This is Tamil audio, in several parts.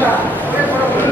Gracias.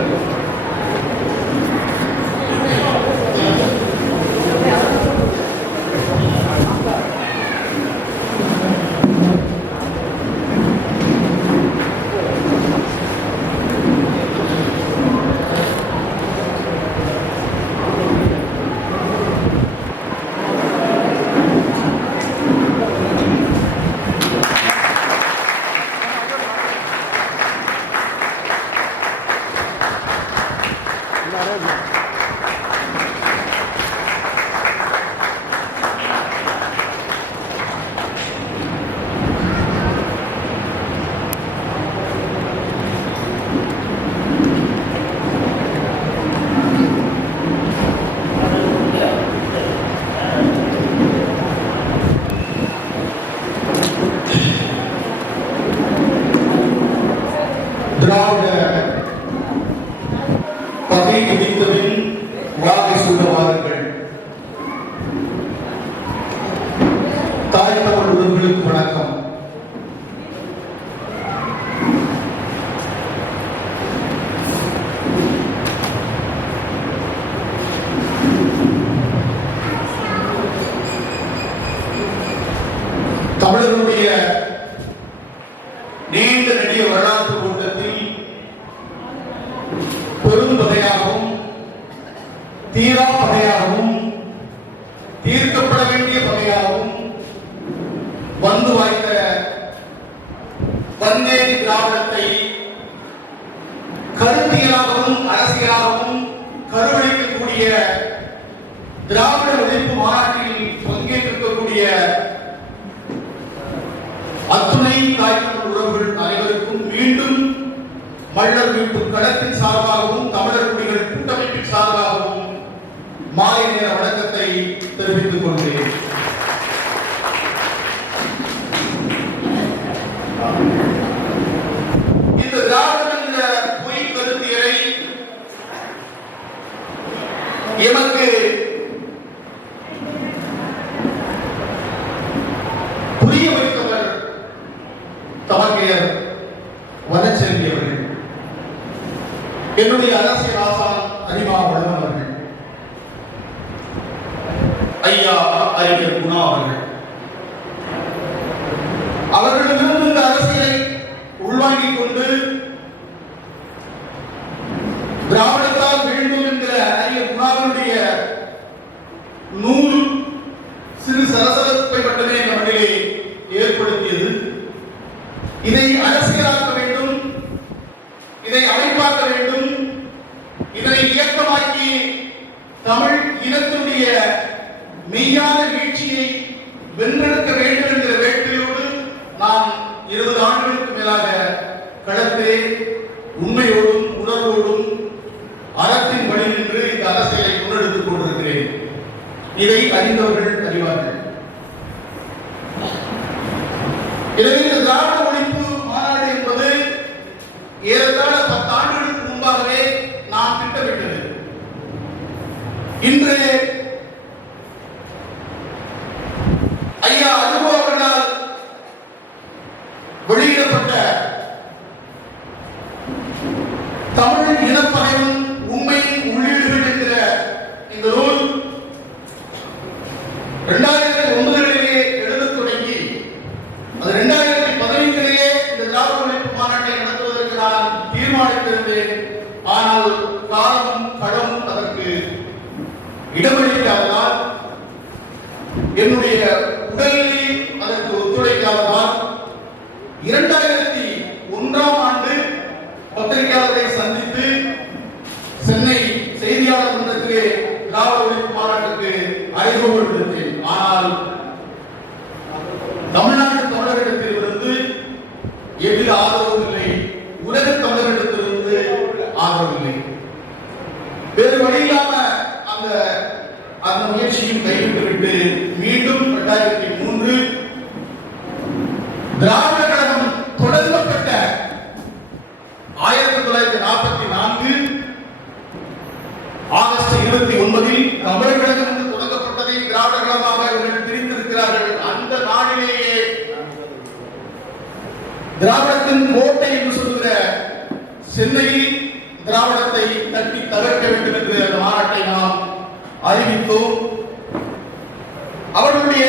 திராவிட வந்தேரி திராவிடத்தை கருத்தியலாகவும் அரசியலாகவும் கருவளிக்கக்கூடிய திராவிட ஒழிப்பு மாநாட்டில் பங்கேற்றிருக்கக்கூடிய அத்துணை தாய்த்தமிழ் உறவுகள் அனைவருக்கும் மீண்டும் மல்லர் வீட்டு கடத்தின் சார்பாக புரிய வைத்தவர் தமக்கையர் வனச்செல்வி அவர்கள் என்னுடைய அரசியல் ஆசான் அறிவா வளவன் அவர்கள் ஐயா அறிஞர் குணா அவர்கள். அவர்களிடமிருந்து இந்த அரசியலை உள்வாங்கிக் கொண்டு திராவிடத்தால் வேண்டும் என்கிற அறிஞர் குணாவினுடைய நூல் சிறு சலசலப்பை மட்டுமே நம்மிடையே ஏற்படுத்தியது இதை அரசியலாக்க வேண்டும் இதை அமைப்பாக்க வேண்டும் இதனை இயக்கமாக்கி தமிழ் இனத்துடைய மெய்யான வீழ்ச்சியை வென்றெடுக்க வேண்டும் என்ற வேட்கையோடு நாம் இருபது ஆண்டுகளுக்கு மேலாக களத்திலே உண்மையோடும் உணர்வோடும் அறத்தின் வழி நின்று இந்த அரசியலை முன்னெடுத்துக் கொண்டிருக்கிறேன். இதை அறிந்தவர்கள் அறிவார்கள். எனவே இந்த திராவிட ஒழிப்பு மாநாடு என்பது ஏறத்தாழ பத்து ஆண்டுகளுக்கு முன்பாகவே நாம் திட்டமிட்டது இன்று ஐயா அனுபவ வெளியிடப்பட்ட தமிழ் இனப்பகையும் உண்மையின் உள்ளீடுகள் என்கிற இந்த நூல் இரண்டாயிரம் ஒன்பதுகளிலே எழுதத் தொடங்கி அது இரண்டாயிரத்தி பதினைந்திலேயே இந்த திராவிட ஒழிப்பு மாநாட்டை நடத்துவதற்கு நான் தீர்மானித்திருந்தேன் ஆனால் காலமும் கடமும் அதற்கு இடமளிக்காததால் என்னுடைய உடலில் திராவிடத்தின் கோட்டை என்று சொல்கிற சென்னையில் திராவிடத்தை தட்டி தகர்க்க வேண்டும் என்று அந்த மாநாட்டை நாம் அறிவித்தோம். அவர்களுடைய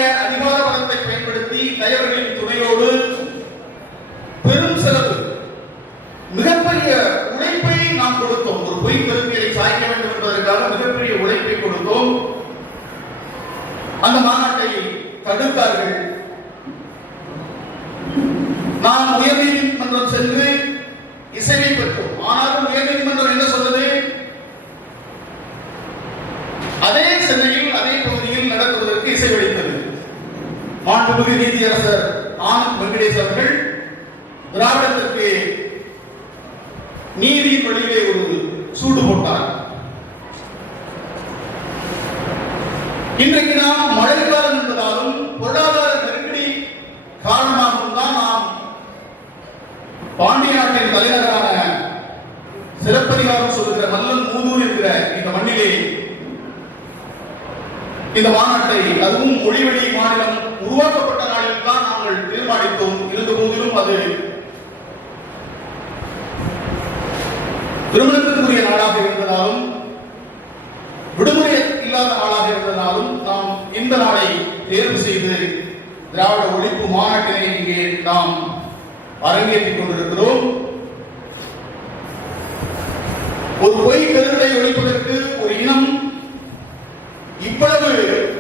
நீதியரசர் ஆனந்த் வெங்கடேஷ் அவர்கள் திராவிடத்திற்கு நீதி வழியிலே ஒரு சூடு போட்டார். இன்றைக்கு நாம் மழைக்காலம் என்பதாலும் பொருளாதார நெருக்கடி காரணமாகவும் தான் நாம் பாண்டிய நாட்டின் தலைநகரான சிறப்பதிகாரம் சொல்லுகிற மல்லன் மூதூர் என்கிற இந்த மண்ணிலே இந்த மாநாட்டை அதுவும் மொழி வழி மாநிலம் உருவாக்க தீர்மானித்தோம் இருந்த போதிலும் அது திருமணத்திற்குரிய நாளாக இருந்ததாலும் விடுமுறை இல்லாத நாளாக இருந்ததாலும் நாம் இந்த நாளை தேர்வு செய்து திராவிட ஒழிப்பு மாநாட்டினை இங்கே நாம் அரங்கேற்றிக் கொண்டிருக்கிறோம். ஒரு பொய் கருத்தை ஒழிப்பதற்கு ஒரு இனம் இவ்வளவு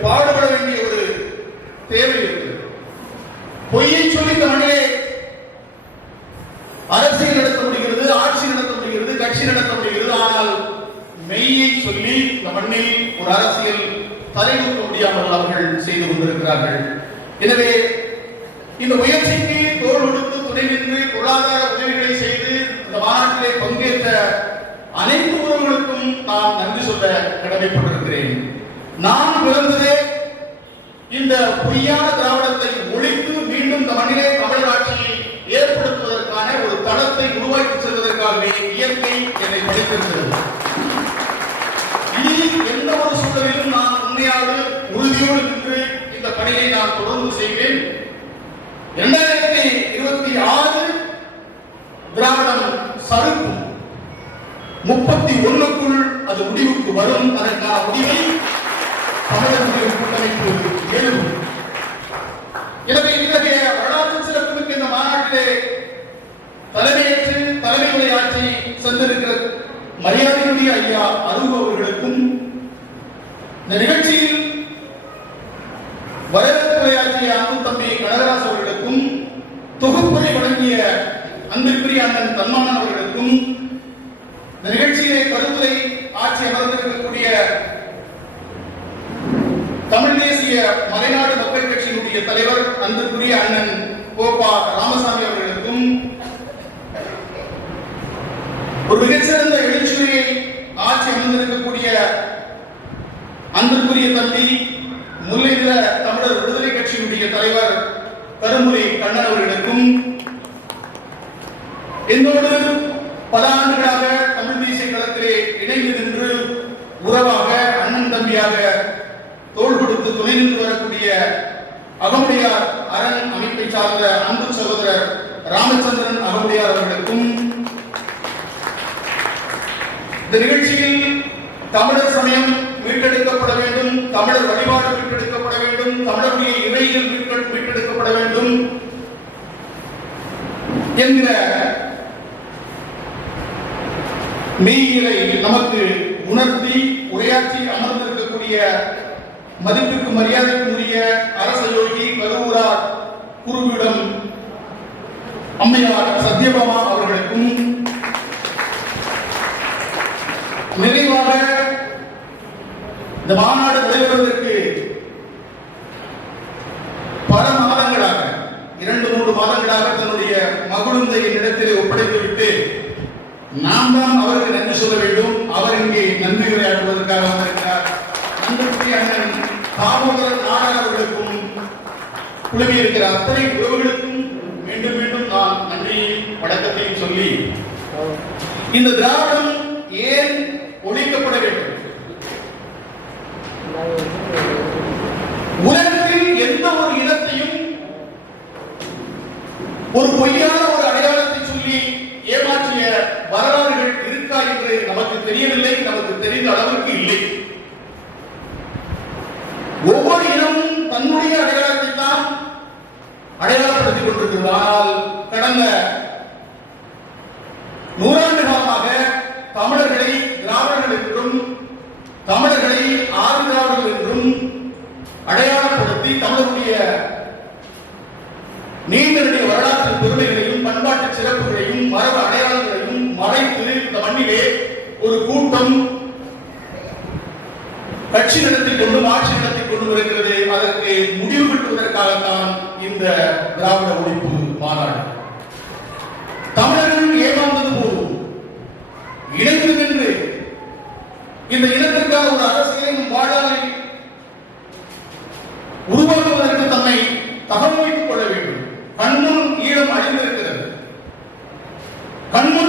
பாடுபட வேண்டிய ஒரு தேவை இருக்கு பொய்யை சொல்லி இந்த மண்ணிலே அரசியல் நடத்த முடிகிறது ஆட்சி நடத்த முடிகிறது கட்சி நடத்த முடிகிறது ஆனால் மெய்யை சொல்லி இந்த மண்ணில் ஒரு அரசியல் தலைநூக்க முடியாமல் அவர்கள் செய்து கொண்டிருக்கிறார்கள். எனவே இந்த முயற்சிக்கு தோல் கொடுத்து துணை நின்று பொருளாதார உதவிகளை செய்து இந்த மாநாட்டிலே பங்கேற்ற அனைத்து உறவுகளுக்கும் நான் நன்றி சொல்ல கடமைப்பட்டிருக்கிறேன். நான் பிறந்ததே இந்த பொய்யான திராவிடத்தை ஒழித்து மீண்டும் இந்த மண்ணிலே தமிழ் ஆட்சியை ஏற்படுத்துவதற்கான ஒரு தளத்தை உருவாக்கி செல்வதற்காகவே இயற்கை என்னை படித்திருக்கிறது. இனி எந்த ஒரு சூழலிலும் நான் உண்மையாக உறுதியோடு நின்று இந்த பணியை நான் தொடர்ந்து செய்வேன். இரண்டாயிரத்தி இருபத்தி ஆறு திராவிடம் சறுக்கும் முப்பத்தி ஒண்ணுக்குள் அது முடிவுக்கு வரும். அதற்கான முடிவை தமிழர்களுடைய கூட்டமைப்பு எழுதும் எனவே இத்தகைய வரலாற்று சிறப்புமிக்க இந்த மாநாட்டிலே தலைமையேற்று தலைமை உரையாற்றி சென்றிருக்கிற மரியாதையுடைய ஐயா அருகவர்களுக்கும் இந்த நிகழ்ச்சியில் வரவேற்புரையாற்றிய அன்பு தம்பி கடகராஜ் அவர்களுக்கும் தொகுப்புரை வழங்கிய அன்பிற்குரிய அண்ணன் தன்மானன் அவர்களுக்கும் இந்த நிகழ்ச்சியிலே கருத்துரை ஆட்சி அமர்ந்திருக்கக்கூடிய தமிழ் தேசிய மலைநாடு மக்கள் கட்சியினுடைய தலைவர் அன்பிற்குரிய அண்ணன் கோபா ராமசாமி அவர்களுக்கும் ஒரு மிகச்சிறந்த எழுச்சியை ஆட்சி அமைந்திருக்கக்கூடிய அன்பிற்குரிய தம்பி முல்லைநில தமிழர் விடுதலை கட்சியினுடைய தலைவர் கருமுறை கண்ணன் அவர்களுக்கும் என்னோடு பல ஆண்டுகளாக தமிழ் தேசிய களத்திலே இணைந்து நின்று உறவாக அண்ணன் தம்பியாக தோள் கொடுத்து துணை நின்று வரக்கூடிய அகமுடையார் அரண் அமைப்பை சார்ந்த அன்பு சகோதரர் ராமச்சந்திரன் அகமுடையார் அவர்களுக்கும் இந்த நிகழ்ச்சியில் தமிழர் சமயம் மீட்டெடுக்கப்பட வேண்டும் தமிழர் வழிபாடு மீட்டெடுக்கப்பட வேண்டும் தமிழருடைய இறையியல் மீட்டெடுக்கப்பட வேண்டும் என்கிற மெய்யிலை நமக்கு உணர்த்தி உரையாற்றி அமர்ந்திருக்கக்கூடிய மதிப்புக்கு மரியாதைக்குரிய அரச யோகி கருவூரார் குருவிடம் அம்மையார் சத்யபாமா நிறைவாக இந்த மாநாடு நடைபெறுவதற்கு பல மாதங்களாக இரண்டு மூன்று மாதங்களாக தன்னுடைய மகுழுந்தை இடத்திலே ஒப்படைத்துவிட்டு நாம் தான் அவருக்கு நன்றி சொல்ல வேண்டும். அவர் இங்கே நன்றி உரையாற்றுவதற்காக வந்திருக்கிறார். அன்புக்குரிய அண்ணன் தாமோதரன் நாடார் அவர்களுக்கும் குழுமி இருக்கிற அத்தனை உறவுகளுக்கும் மீண்டும் மீண்டும் நான் நன்றியையும் வணக்கத்தையும் சொல்லி இந்த திராவிடம் ஏன் ஒழிக்கப்பட வேண்டும் உலகத்தில் எந்த ஒரு இனத்தையும் ஒரு பொய்யான ஒரு அடையாளத்தை சொல்லி ஏமாற்றிய வரலாறுகள் இருக்கா என்று நமக்கு தெரியவில்லை நமக்கு தெரிந்த அளவுக்கு இல்லை. ஒவ்வொரு இனமும் தன்னுடைய அடையாளத்தை தான் அடையாளப்படுத்திக் கொண்டிருக்கிறது. ஆனால் கடந்த நூறாண்டு காலமாக தமிழர்களை திராவிடர்கள் என்றும் தமிழர்களை ஆறு திராவிடர்கள் என்றும் சிறப்புகளையும் மரபு அடையாளங்களையும் மறைத்து இந்த மண்ணிலே ஒரு கூட்டம் கட்சி நடத்தி கொண்டும் ஆட்சி நடத்தி கொண்டும் இருக்கிறது அதற்கு முடிவு கட்டுவதற்காகத்தான் இந்த திராவிட ஒழிப்பு மாநாடு. కనుమ